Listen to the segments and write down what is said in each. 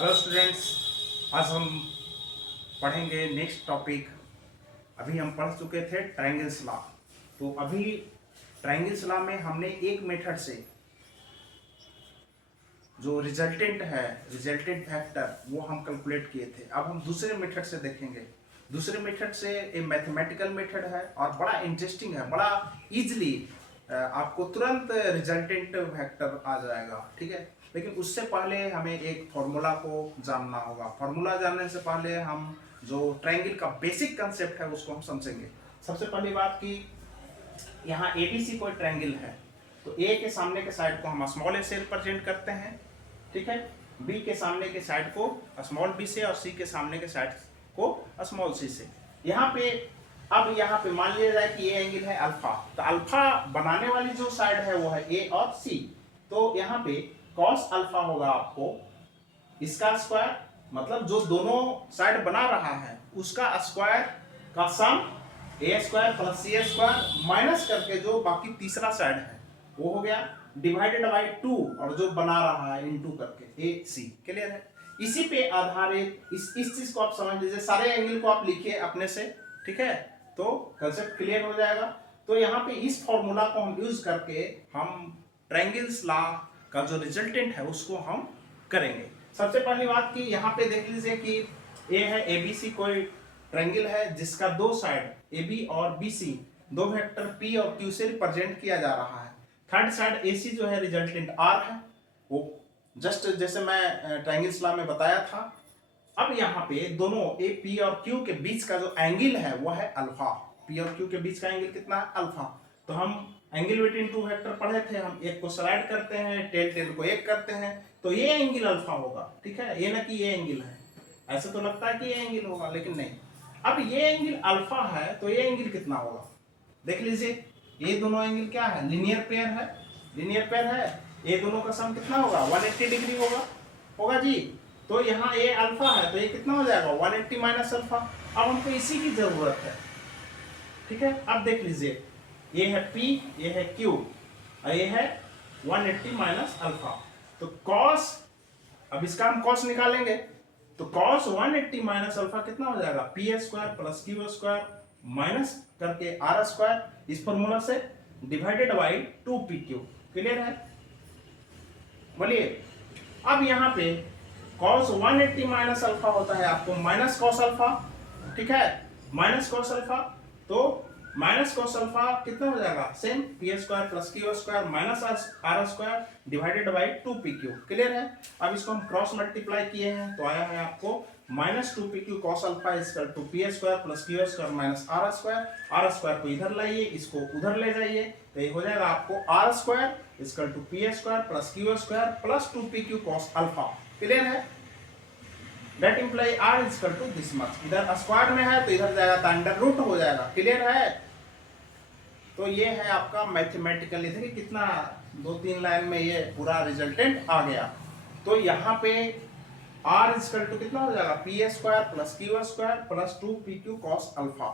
Hello students, आज हम पढ़ेंगे नेक्स्ट टॉपिक। अभी हम पढ़ चुके थे ट्रायंगल्स लॉ। तो अभी ट्रायंगल्स लॉ में हमने एक मेथड से जो रिजल्टेंट है, रिजल्टेंट फैक्टर, वो हम कैलकुलेट किए थे। अब हम दूसरे मेथड से देखेंगे। दूसरे मेथड से एक मैथमेटिकल मेथड है और बड़ा इंटरेस्टिंग है, बड़ा इजली आपको तुरंत रिजल्टेंट फैक्टर आ जाएगा। ठीक है, लेकिन उससे पहले हमें एक फॉर्मूला को जानना होगा। फॉर्मूला जानने से पहले हम जो ट्रायंगल का बेसिक कंसेप्ट है उसको हम समझेंगे। सबसे पहली बात कि यहाँ एबीसी कोई ट्रायंगल है, तो ए के सामने के साइड को हम स्मॉल ए से रिप्रेजेंट करते हैं। ठीक है, बी के सामने के साइड को स्मॉल बी से और सी के सामने के साइड को स्मॉल सी से। यहाँ पे अब यहाँ पे मान लिया जाए कि ये एंगल है अल्फा, तो अल्फा बनाने वाली जो साइड है वो है ए और सी। तो यहाँ पे कॉस अल्फा होगा आपको इसका स्क्वायर, मतलब जो दोनों साइड बना रहा है उसका स्क्वायर का सम ए स्क्वायर प्लस सी स्क्वायर माइनस करके जो बाकी तीसरा साइड है वो हो गया डिवाइडेड बाई 2 और जो बना रहा है इनटू करके ए सी। क्लियर है? इसी पे आधारित इस चीज को आप समझ लीजिए। सारे एंगल को आप लिखिए अपने से, ठीक है, तो कंसेप्ट क्लियर हो जाएगा। तो यहाँ पे इस फॉर्मूला को हम यूज करके हम ट्रायंगल्स लॉ का जो रिजल्टेंट है उसको हम करेंगे। सबसे पहली बात कि यहाँ पे देख लीजिए कि ए है एबीसी कोई ट्रायंगल है जिसका दो साइड ए बी और बी सी दो वेक्टर पी और क्यू से रिप्रेजेंट किया जा रहा है। थर्ड साइड ए सी जो है रिजल्टेंट आर है, वो जस्ट जैसे मैं ट्रायंगल्स लॉ में बताया था। अब यहाँ पे दोनों ए पी और क्यू के बीच का जो एंगल है वो है अल्फा। पी और क्यू के बीच का एंगल कितना है? अल्फा। तो हम एंगल बिटवीन टू वेक्टर पढ़े थे, हम एक को स्लाइड करते हैं, टेल टेल को एक करते हैं, तो ये एंगल अल्फा होगा। ठीक है, ये ना कि ये एंगल है। ऐसे तो लगता है कि ये एंगल होगा, लेकिन नहीं। अब ये एंगल अल्फा है तो ये एंगल कितना होगा देख लीजिए। ये दोनों एंगल क्या है? लीनियर पेयर है। लीनियर पेयर है, ये दोनों का सम कितना होगा? 180 डिग्री होगा जी। तो यहाँ ये अल्फा है तो ये कितना हो जाएगा? 180 माइनस अल्फा। अब हमको इसी की जरूरत है। ठीक है, अब देख लीजिए, ये है P, ये है Q और ये है 180 माइनस अल्फा। तो cos, अब इसका हम cos निकालेंगे तो cos 180 माइनस अल्फा कितना हो जाएगा? P square plus q square minus करके आर स्क्वायर, इस फॉर्मूला से डिवाइडेड बाई 2pq। क्लियर है? बोलिए। अब यहाँ पे cos 180 माइनस अल्फा होता है आपको माइनस cos अल्फा। ठीक है, माइनस cos अल्फा, तो माइनस cos अल्फा कितना हो जाएगा? Same p square plus q square minus r square divided by 2pq। Clear है? अब इसको हम क्रॉस मल्टीप्लाई किए हैं तो आया है आपको माइनस 2pq cos अल्फा equal to p square plus q square minus r square. R square को इधर लाइए, इसको उधर ले जाइए, तो ये हो जाएगा आपको r square equal to p square plus q square plus 2pq cos अल्फा। क्लियर है? That imply r is equal to this much। इधर स्क्वायर में है तो इधर जाएगा तो अंडर रूट हो जाएगा। क्लियर है? तो ये है आपका मैथमेटिकल। देखिए कितना 2-3 लाइन में ये पूरा रिजल्टेंट आ गया। तो यहाँ पे r is equal to कितना हो जाएगा? P square plus q square plus 2pq cos अल्फा।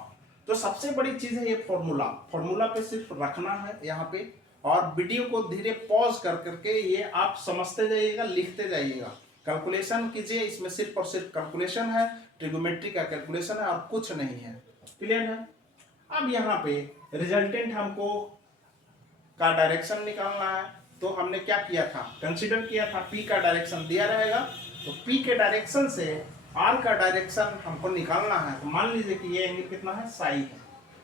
तो सबसे बड़ी चीज है ये फॉर्मूला। फॉर्मूला पे सिर्फ रखना है यहाँ पे, और वीडियो को धीरे पॉज कर करके ये आप समझते जाइएगा, लिखते जाइएगा, कैलकुलेशन कीजिए। इसमें सिर्फ और सिर्फ कैलकुलेशन है, ट्रिगोमेट्री का कैलकुलेशन है और कुछ नहीं है। क्लियर है? अब यहाँ पे रिजल्टेंट हमको का डायरेक्शन निकालना है, तो हमने क्या किया था? कंसीडर किया था P का डायरेक्शन दिया रहेगा, तो P के डायरेक्शन से R का डायरेक्शन हमको निकालना है। तो मान लीजिए कि ये एंगल कितना है? साई है।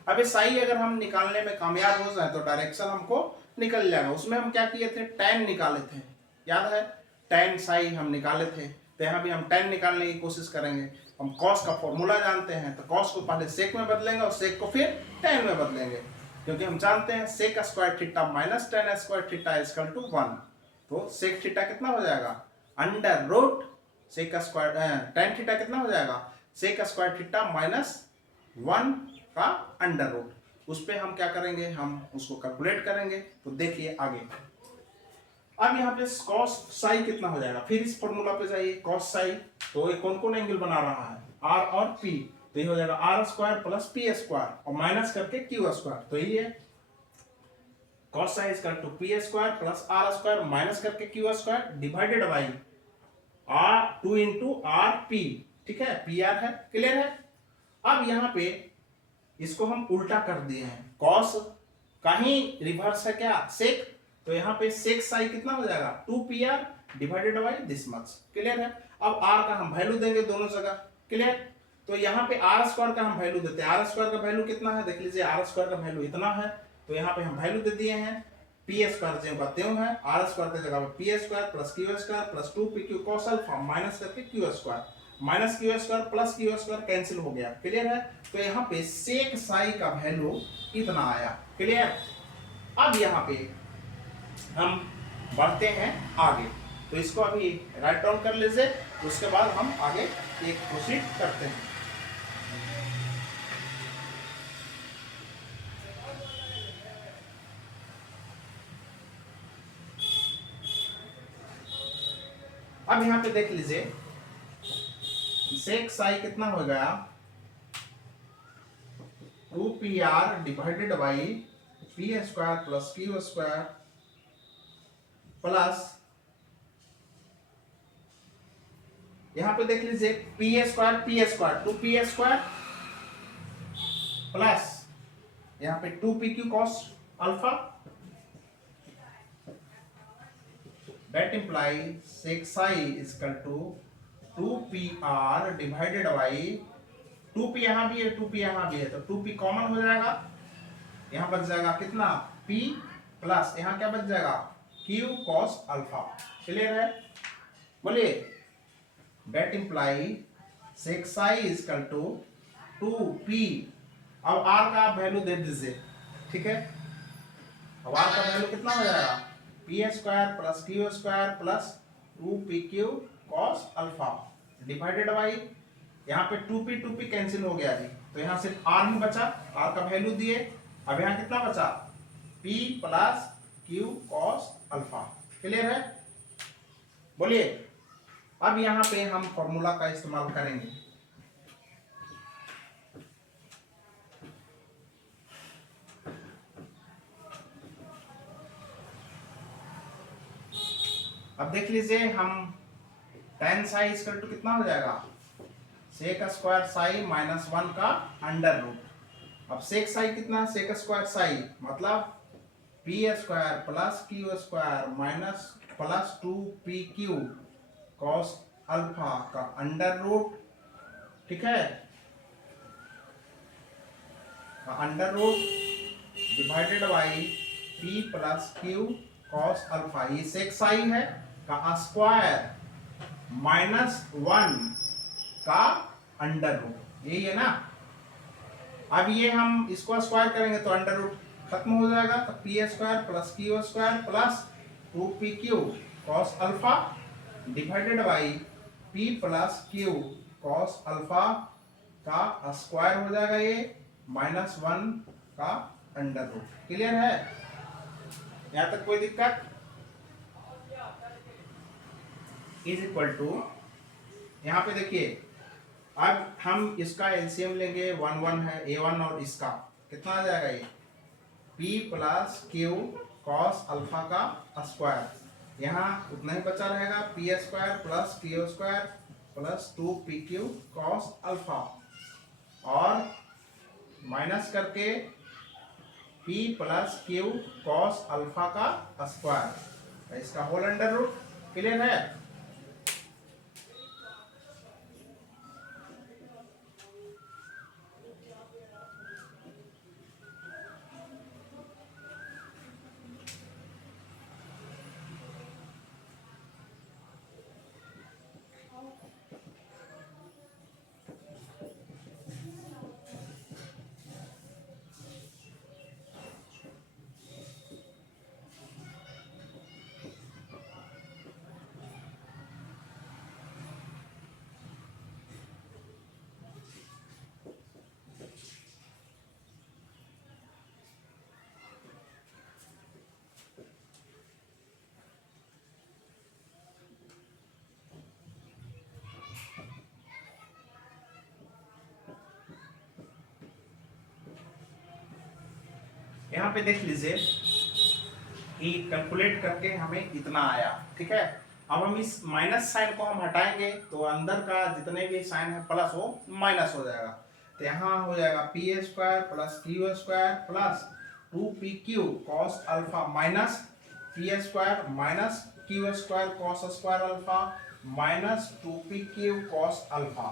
अब ये साई अगर हम निकालने में कामयाब हो जाए तो डायरेक्शन हमको निकल जाएगा। उसमें हम क्या किए थे? tan निकाले थे, याद है? tan साई हम निकाले थे, तो यहाँ भी हम tan निकालने की कोशिश करेंगे। हम cos का फॉर्मूला जानते हैं, तो cos को पहले sec में बदलेंगे और sec को फिर tan में बदलेंगे, क्योंकि हम जानते हैं sec square theta minus tan square theta equal to 1। तो sec थीटा कितना हो जाएगा? Under root sec square tan theta कितना हो जाएगा? sec स्क्वायर थीटा माइनस 1 का अंडर रूट। उस पे हम क्या करेंगे? हम उसको कैलकुलेट करेंगे। तो देखिए आगे। अब यहाँ पे cos साई कितना हो जाएगा? फिर इस फॉर्मूला पे जाइए, cos साई, तो ये कौन कौन एंगल बना रहा है? r और p, तो ये हो जाएगा r square plus p square और माइनस करके क्यू स्क्वायर। तो ये cos psi equal to p square plus r square minus करके q square divided by r 2 into r p, ठीक है, पी आर है, क्लियर है। अब यहाँ पे इसको हम उल्टा कर दिए हैं, कॉस का ही रिवर्स है क्या, सेक, तो यहाँ पे सेक साई कितना हो जाएगा 2 P R divided by this much, clear है। अब आर का हम वैल्यू देंगे दोनों जगह, क्लियर। तो यहाँ पे आर स्क्वायर का हम वैल्यू देते हैं, आर स्क्वायर का वैल्यू कितना है देख लीजिए, आर स्क्वायर का वैल्यू इतना है, तो यहाँ पे हम वैल्यू दे दिए हैं, पी स्क्वायर जो का त्यों है, आर स्क्वायर की जगह पे p square plus q square plus 2 p q cos alpha minus करके q square, minus q square plus q square cancel हो गया, क्लियर है। तो यहाँ पे सेक साई का वैल्यू इतना आया, क्लियर। अब यहाँ पे हम बढ़ते हैं आगे, तो इसको अभी राइट डाउन कर लीजिए, उसके बाद हम आगे एक प्रोसीड करते हैं। अब यहाँ पे देख लीजिए सेक साई कितना हो गया 2 P R divided by P square plus q square plus, यहां पे देख लीजिए P square 2 P square plus यहां पे 2 p q cos alpha, that implies sec psi is equal to 2 P R divided by 2 P यहां भी है 2 P यहां भी है, तो 2 पी कॉमन हो जाएगा, यहां बच जाएगा कितना p प्लस यहां क्या बच जाएगा q cos अल्फा, क्लियर है, बोलिए। That imply sec psi is equal to 2p, अब r का आप वैल्यू दे दीजिए, ठीक है। अब r का वैल्यू कितना हो जाएगा P square plus q square plus 2 p q cos alpha divided by, यहाँ पे 2p कैंसिल हो गया जी, तो यहाँ सिर्फ r ही बचा, r का वैल्यू दिए, अब यहाँ कितना बचा p plus q cos alpha, clear है, बोलिए। अब यहाँ पे हम फॉर्मूला का इस्तेमाल करेंगे, अब देख लीजिए हम tan साई इक्वल टू कितना हो जाएगा सेक स्क्वायर साई माइनस 1 का अंडर रूट। अब सेक साई कितना सेक स्क्वायर साई मतलब p square plus q square minus plus 2 p q cos alpha का अंडर रूट, ठीक है, का under root divided by p plus q cos alpha, ये सेक साई है का स्क्वायर माइनस 1 का अंडर रूट, यही है ना। अब ये हम इसको स्क्वायर करेंगे तो अंडर रूट खत्म हो जाएगा, तो P square plus q square plus 2 p q cos alpha divided by p plus q cos alpha का स्क्वायर हो जाएगा ये माइनस 1 का अंडर रूट, क्लियर है, यहां तक कोई दिक्कत। इज इक्वल टू यहाँ पे देखिए अब हम इसका एलसीएम लेंगे 1 1 है a1 और इसका कितना आ जाएगा ये p plus q cos alpha का स्क्वायर, यहाँ उतना ही बचा रहेगा P square plus q square plus 2 p q cos alpha और माइनस करके p plus q cos alpha का स्क्वायर, इसका होल अंडर रूट, क्लियर है। यहाँ पे देख लीजिए कि कैलकुलेट करके हमें इतना आया, ठीक है। अब हम इस माइनस साइन को हम हटाएंगे तो अंदर का जितने भी साइन है प्लस वो माइनस हो जाएगा। तो यहाँ हो जाएगा P square plus q square plus 2pq cos alpha minus P square minus q square cos square alpha minus 2pq cos alpha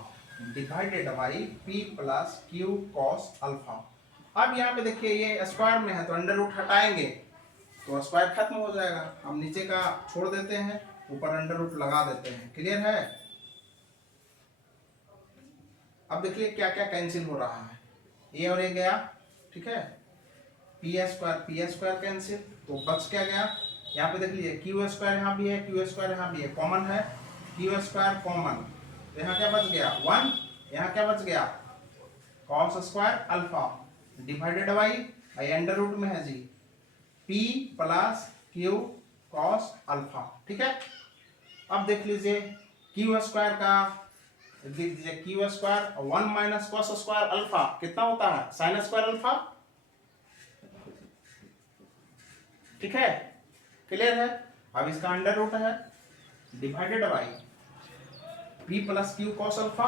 divided by p plus q cos alpha. अब यहाँ पे देखिए ये स्क्वायर में है तो अंडर रूट हटाएंगे तो स्क्वायर खत्म हो जाएगा। हम नीचे का छोड़ देते हैं, ऊपर अंडर रूट लगा देते हैं। क्लियर है? अब देखिए क्या क्या कैंसिल हो रहा है, ये और ये गया, ठीक है, पी स्क्वायर कैंसिल, तो बच क्या गया, यहाँ पे देख लीजिए क्यू स्क्वायर यहाँ भी है, क्यू स्क्वायर यहाँ भी है, कॉमन है, क्यू स्क्वायर कॉमन, तो यहाँ क्या बच गया 1, यहाँ क्या बच गया cos square alpha divided by under root में है जी p plus q cos alpha. ठीक है, अब देख लीजिए क्यू स्क्वायर का, देख लीजिए Q square 1 minus cos square alpha कितना होता है साइन स्क्वायर अल्फा। ठीक है, क्लियर है? अब इसका अंडर रूट है divided by p plus q cos alpha.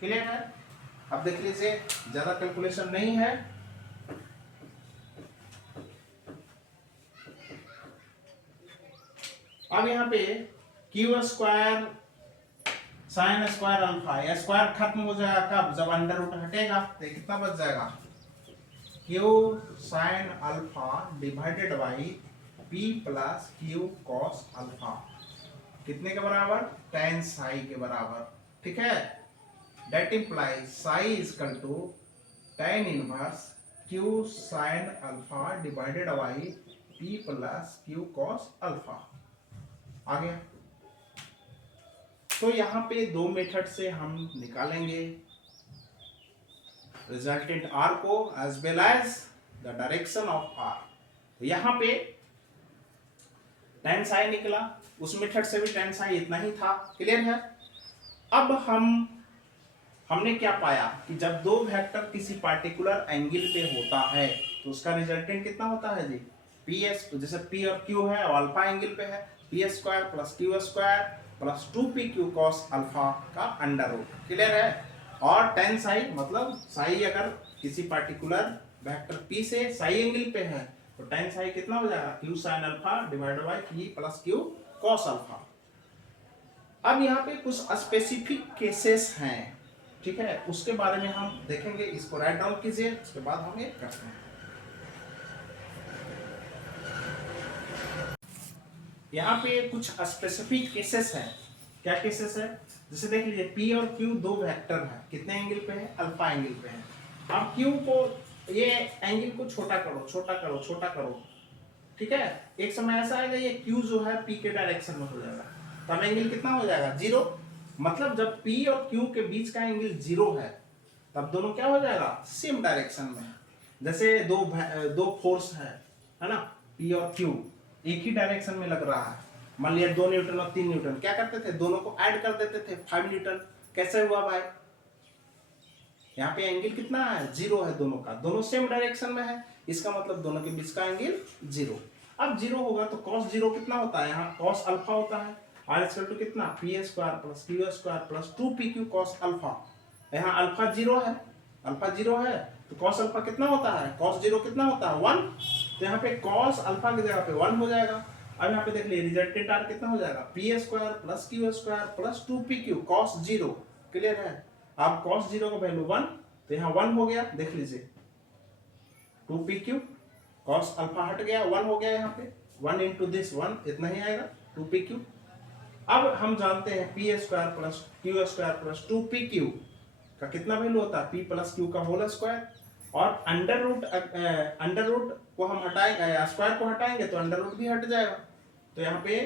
Clear है? अब देख लीजिए ज्यादा कैलकुलेशन नहीं है, अब यहाँ पे Q square sine square alpha, या स्क्वायर खत्म हो जाएगा कब, जब अंडर रूट हटेगा, तो कितना बच जाएगा q sine alpha divided by p plus q cos alpha, कितने के बराबर tan साई के बराबर। ठीक है, that implies psi is equal to tan inverse q sine alpha divided by p plus q cos alpha. आ गया? तो यहाँ पे दो मेथड से हम निकालेंगे रिजल्टेंट r को as well as the direction of r। तो यहाँ पे tan साई निकला, उस मेथड से भी tan साई इतना ही था। क्लियर है? अब हमने क्या पाया कि जब दो वेक्टर किसी पार्टिकुलर एंगल पे होता है तो उसका रिजल्टेंट कितना होता है जी पी एस, जैसे p और q है और अल्फा एंगल पे है, P square plus q square plus 2pq cos alpha का अंडर रूट। क्लियर है? और tan साई मतलब साई अगर किसी पार्टिकुलर वेक्टर p से साई एंगल पे है तो tan साई कितना हो जाएगा q sin alpha divided by p plus q cos alpha. अब यहाँ पे कुछ स्पेसिफिक केसेस हैं, ठीक है, उसके बारे में हम देखेंगे। इसको राइट डाउन कीजिए, उसके बाद हम ये करते हैं। यहाँ पे कुछ स्पेसिफिक केसेस हैं। क्या केसेस है? जैसे देख लीजिए P और Q दो वेक्टर हैं, कितने एंगल पे है, अल्फा एंगल पे है। अब Q को, ये एंगल को छोटा करो छोटा करो छोटा करो, ठीक है, एक समय ऐसा आएगा ये Q जो है P के डायरेक्शन में हो जाएगा, तब एंगल कितना हो जाएगा 0। मतलब जब P और Q के बीच का एंगल 0 है तब दोनों क्या हो जाएगा सेम डायरेक्शन में। जैसे दो फोर्स है ना, P और Q एक ही डायरेक्शन में लग रहा है, मान लिया 2 न्यूटन और 3 न्यूटन, क्या करते थे दोनों को ऐड कर देते थे 5 न्यूटन। कैसे हुआ भाई? यहाँ पे एंगल कितना है 0 है, दोनों का, दोनों सेम डायरेक्शन में है, इसका मतलब दोनों के बीच का एंगल 0। अब 0 होगा तो cos 0 कितना होता है, यहाँ cos अल्फा होता है, r इक्वल टू कितना p square plus q square plus 2pq cos alpha. यहाँ अल्फा 0 है, अल्फा 0 है तो cos अल्फा कितना होता है, cos 0 कितना होता है 1, तो यहाँ पे cos अल्फा की जगह पे 1 हो जाएगा। अब यहाँ पे देख लीजिए रिजल्टेंट r कितना हो जाएगा p square plus q square plus 2pq cos 0। Clear है? अब cos 0 का वैल्यू 1, तो यहाँ 1 हो गया, देख लीजिए 2pq cos अल्फा हट गया, 1 हो गया, यहाँ पे 1 इंटू दिस 1 इतना ही आएगा 2pq। अब हम जानते हैं p square plus q square plus 2pq का कितना वैल्यू होता है p प्लस q का होल स्क्वायर, और अंडर रूट को हम हटाएंगे, स्क्वायर को हटाएंगे तो अंडर रूट भी हट जाएगा, तो यहाँ पे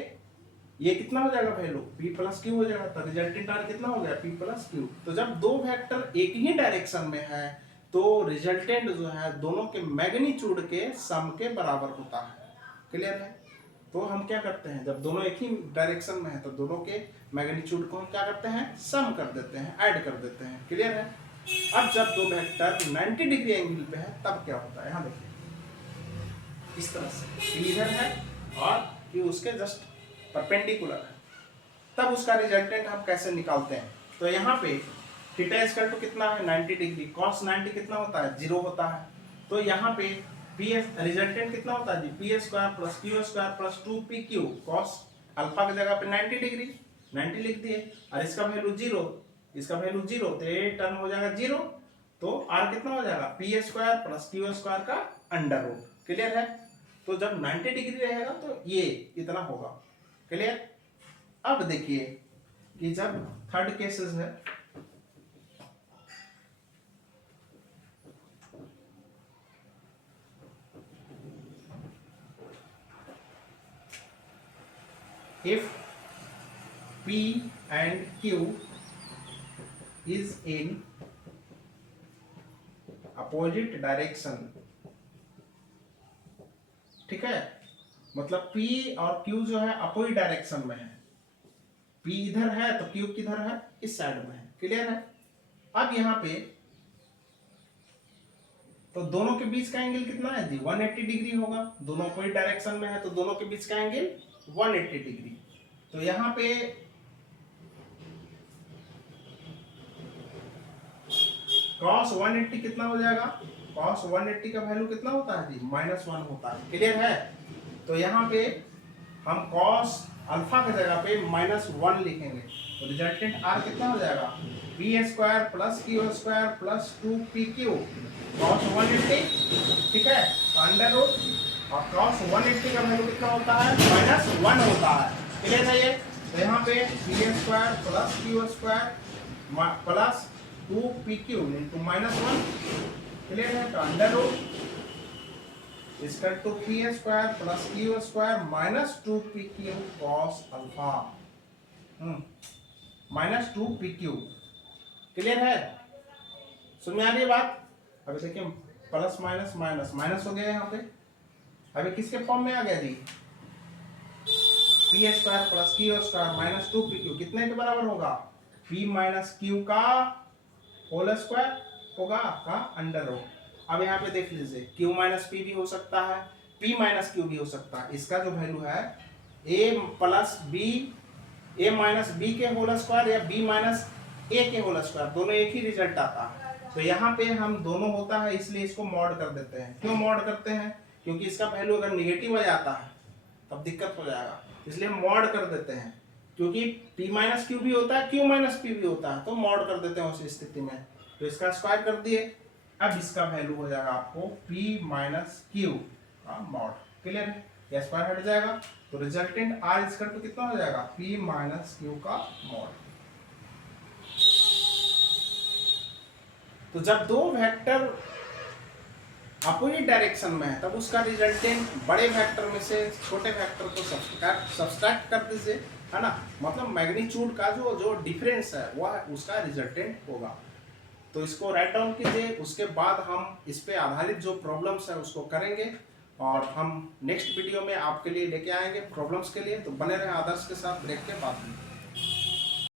ये कितना हो जाएगा वैल्यू p प्लस क्यू हो जाएगा, तो रिजल्टेंट r कितना हो गया p प्लस क्यू। तो जब दो वेक्टर एक ही डायरेक्शन में है तो रिजल्टेंट जो है दोनों के मैग्नीट्यूड के सम के बराबर होता है। क्लियर है? तो हम क्या करते हैं, जब दोनों एक ही डायरेक्शन में है तो दोनों के मैग्नीट्यूड को हम क्या करते हैं सम कर देते हैं, ऐड कर देते हैं। क्लियर है? अब जब दो वेक्टर 90 डिग्री एंगल पे है तब क्या होता है, यहाँ देखिए इस तरह से, इधर है और Q उसके जस्ट परपेंडिकुलर है, तब उसका रिजल्टेंट हम कैसे निकालते हैं। तो यहाँ पे थीटा इक्वल टू कितना है 90 डिग्री, cos 90 कितना होता है 0 होता है। तो यहाँ पे पी एस रिजल्टेंट कितना होता है G P square plus q square plus 2pq, cos alpha की जगह पे 90 डिग्री 90 लिख दिए, और इसका वैल्यू 0, इसका वैल्यू 0, तो ये टर्म हो जाएगा 0, तो r कितना हो जाएगा P square plus q square का अंडर रूट। क्लियर है। तो जब 90 डिग्री रहेगा तो ये इतना होगा। क्लियर। अब देखिए कि जब थर्ड केसेस है, if P and Q is in opposite direction, ठीक है, मतलब P और Q जो है अपोजिट डायरेक्शन में है, P इधर है तो Q किधर है इस साइड में है। क्लियर है। अब यहाँ पे तो दोनों के बीच का एंगल कितना है जी 180 डिग्री होगा, दोनों अपोजिट डायरेक्शन में है तो दोनों के बीच का एंगल 180 डिग्री। तो यहाँ पे cos 180 कितना हो जाएगा, cos 180 का वैल्यू कितना होता है जी -1 होता है। क्लियर है। तो यहाँ पे हम cos अल्फा की जगह पे -1 लिखेंगे, तो रिजल्टेंट r कितना हो जाएगा P square plus q square plus 2pq cos 180, ठीक है, अंडर रूट, और cos 180 का वैल्यू कितना होता है -1 होता है। क्लियर है ये। तो यहाँ पे p square plus q square plus 2pq into -1। Clear है। तो अंडर रूट इसका to p square plus q square minus 2pq cos alpha minus 2pq। Clear है। सुन में आ रही है बात। अभी देखिए प्लस माइनस माइनस माइनस हो गया यहाँ पे, अभी किसके फॉर्म में आ गया G P square plus q square minus 2pq कितने के बराबर होगा p माइनस क्यू का होल स्क्वायर होगा का अंडर रूट। अब यहाँ पे देख लीजिए q माइनस पी भी हो सकता है, p माइनस क्यू भी हो सकता है। इसका जो वैल्यू है a plus b, a minus b के होल स्क्वायर या b माइनस a के होल स्क्वायर, दोनों एक ही रिजल्ट आता है। तो यहाँ पे हम दोनों होता है इसलिए इसको मॉड कर देते हैं। क्यों मॉड करते हैं, क्योंकि इसका वैल्यू अगर निगेटिव आ जाता है तब दिक्कत हो जाएगा, इसलिए मॉड कर देते हैं। क्योंकि p माइनस क्यू भी होता है q माइनस p भी होता है, तो मॉड कर देते हैं उस स्थिति में। तो इसका स्क्वायर कर दिए, अब इसका वैल्यू हो जाएगा आपको p माइनस क्यू का मॉड। क्लियर है। यह स्क्वायर हट जाएगा, तो रिजल्टेंट r इक्वल टू कितना हो जाएगा p माइनस क्यू का मॉड। तो जब दो वेक्टर अपोजिट डायरेक्शन में है तब उसका रिजल्टेंट बड़े वेक्टर में से छोटे वेक्टर को सब्सट्रैक्ट कर दीजिए, है ना, मतलब मैग्नीट्यूड का जो डिफरेंस है वह उसका रिजल्टेंट होगा। तो इसको राइट डाउन कीजिए, उसके बाद हम इस पे आधारित जो प्रॉब्लम्स है उसको करेंगे और हम नेक्स्ट वीडियो में आपके लिए लेके आएंगे प्रॉब्लम्स के लिए। तो बने रहे आदर्श के साथ, ब्रेक के बाद में।